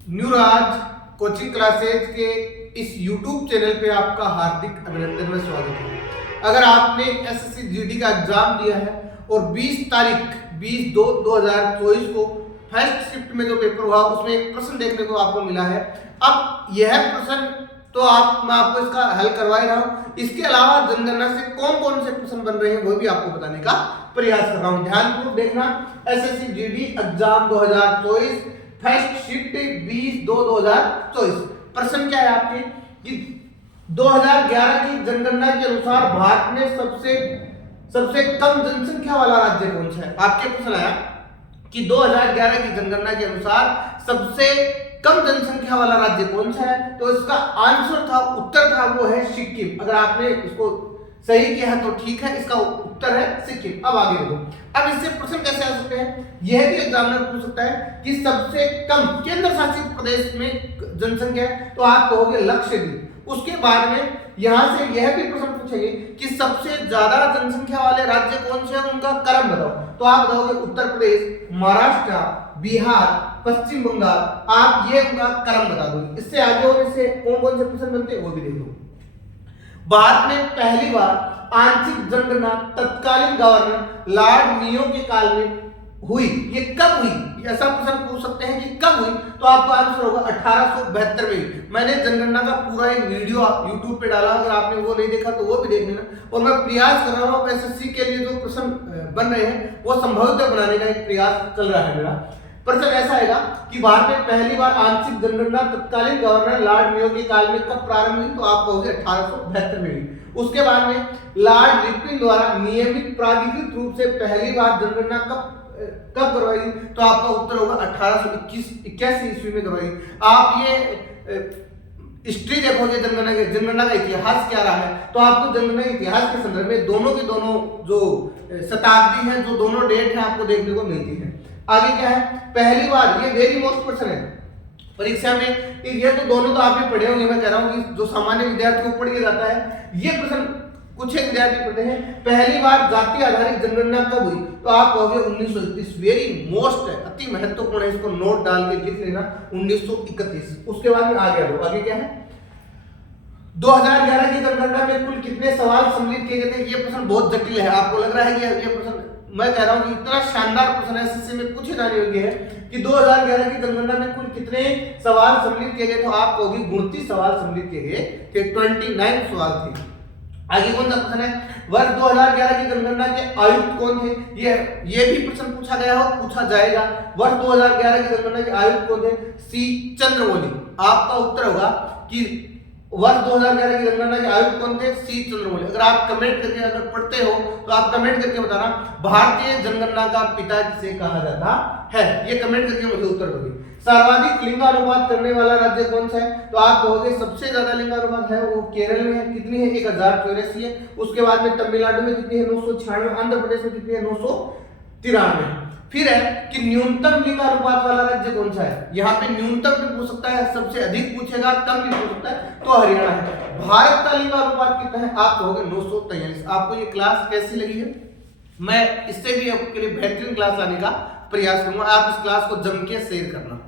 न्यूराज coaching classes के इस YouTube channel पे आपका हार्दिक अभिनंदन व स्वागत है। अगर आपने एसएससी जीडी का एग्जाम दिया है और 20 तारीख 20/2/2024 को फर्स्ट शिफ्ट में जो पेपर हुआ उसमें एक प्रश्न देखने को आपको मिला है। अब यह प्रश्न तो मैं आपको इसका हल करवा ही रहा हूँ। इसके अलावा जनगणना से कौन कौन से प्रश्न बन रहे हैं वो भी आपको बताने का प्रयास कर रहा हूँ। ध्यानपूर्वक देखना। SSC GD exam 2024 first shift 20/2/2024। प्रश्न क्या है आपके कि 2011 की जनगणना के अनुसार भारत में सबसे कम जनसंख्या वाला राज्य कौन सा है। आपके प्रश्न आया कि 2011 की जनगणना के अनुसार सबसे कम जनसंख्या वाला राज्य कौन सा है, तो इसका आंसर था, उत्तर था वो है सिक्किम। अगर आपने इसको सही किया है तो ठीक है, इसका उत्तर है सिक्किम। अब आगे देखो। अब इससे प्रश्न कैसे आ सकते हैं, यह भी एग्जामिनर पूछ सकता है कि सबसे कम केंद्र शासित प्रदेश में जनसंख्या है, तो आप कहोगे लक्षद्वीप। उसके बाद में यहां से यह भी प्रश्न पूछेंगे कि सबसे ज्यादा जनसंख्या वाले राज्य कौन से हैं, उनका क्रम बताओ, तो आप बताओगे उत्तर प्रदेश, महाराष्ट्र, बिहार, पश्चिम बंगाल। आप ये उनका क्रम बता दोगे। इससे आगे और इससे कौन कौन से प्रश्न बनते हैं वो भी देखो। भारत में पहली बार आंशिक जनगणना तत्कालीन गवर्नर लॉर्ड मेयो के काल में हुई। ये कब हुई, ऐसा प्रश्न पूछ सकते हैं कि कब हुई, तो आपका आंसर होगा 1872 में। मैंने जनगणना का पूरा एक वीडियो YouTube पे डाला, अगर आपने वो नहीं देखा तो वो भी देख लेना। और मैं प्रयास कर रहा हूँ एसएससी के लिए जो प्रश्न बन रहे हैं वो संभवतः बनाने का एक प्रयास चल रहा है मेरा। प्रश्न ऐसा आएगा कि भारत में पहली बार आंशिक जनगणना तत्कालीन गवर्नर लॉर्ड मेयो के काल में कब प्रारंभ हुई, तो आप कहोगे 1872 में हुई। उसके बाद में लॉर्ड रिपन द्वारा नियमित प्राधिकृत रूप से पहली बार जनगणना कब करवाई, तो आपका उत्तर होगा 1881 ईस्वी में करवाई। आप ये हिस्ट्री देखोगे जनगणना का इतिहास क्या रहा है, तो आपको जनगणना के इतिहास के संदर्भ में दोनों के दोनों जो शताब्दी है, जो दोनों डेट है, आपको देखने को मिलती है। आगे क्या है, पहली बार, ये वेरी मोस्ट क्वेश्चन है परीक्षा में। ये तो दोनों तो आपने पढ़े होंगे, मैं कह रहा हूँ कि जो सामान्य विद्यार्थी को पढ़ के जाता है, ये प्रश्न कुछ एक विद्यार्थी पढ़ते हैं। पहली बार जाति आधारित जनगणना कब हुई, तो आप कहोगे 1931। वेरी मोस्ट है, अति महत्वपूर्ण है, इसको नोट डाल के लिख लेना 1931। उसके बाद में आगे बढ़ो। आगे क्या है, 2011 की जनगणना में कुल कितने सवाल सम्मिलित किए गए थे। ये प्रश्न बहुत जटिल है, आपको लग रहा है कि ये प्रश्न, मैं कह रहा हूं कि इतना शानदार प्रश्न है, एसएससी में पूछे जाने योग्य है कि 2011 की जनगणना में कुल कितने सवाल सम्मिलित किए गए, तो आप कहोगे 29 सवाल सम्मिलित किए गए थे, 29 सवाल थे। आगे कौन सा प्रश्न है, वर्ष 2011 की जनगणना के आयुक्त कौन थे। ये भी प्रश्न पूछा गया हो, पूछा जाएगा। वर्ष 2011 की जनगणना के आयुक्त कौन थे, सी चंद्रमौली। आपका उत्तर होगा कि वर्ष 2011 की जनगणना के आयुक्त कौन थे, सी चंद्रमौली। अगर आप कमेंट करके अगर पढ़ते हो तो आप कमेंट करके बताना भारतीय जनगणना का पिता किसे कहा जाता है, ये कमेंट करके मुझे उत्तर दोगे। सर्वाधिक लिंगानुपात करने वाला राज्य कौन सा है, तो आप कहोगे सबसे ज्यादा लिंगानुपात है वो केरल में है। कितनी है, 1084 है। उसके बाद में तमिलनाडु में कितनी है, 996। आंध्र प्रदेश में कितनी है, 993। फिर है कि न्यूनतम लिंगानुपात वाला राज्य कौन सा है। यहाँ पे न्यूनतम भी पूछ सकता है, सबसे अधिक पूछेगा, कम भी पूछ सकता है, तो हरियाणा है। भारत का लिंगानुपात कितना है, आप कहोगे 943। आपको ये क्लास कैसी लगी है, मैं इससे भी आपके लिए बेहतरीन क्लास लाने का प्रयास करूंगा। आप इस क्लास को जम के शेयर करना।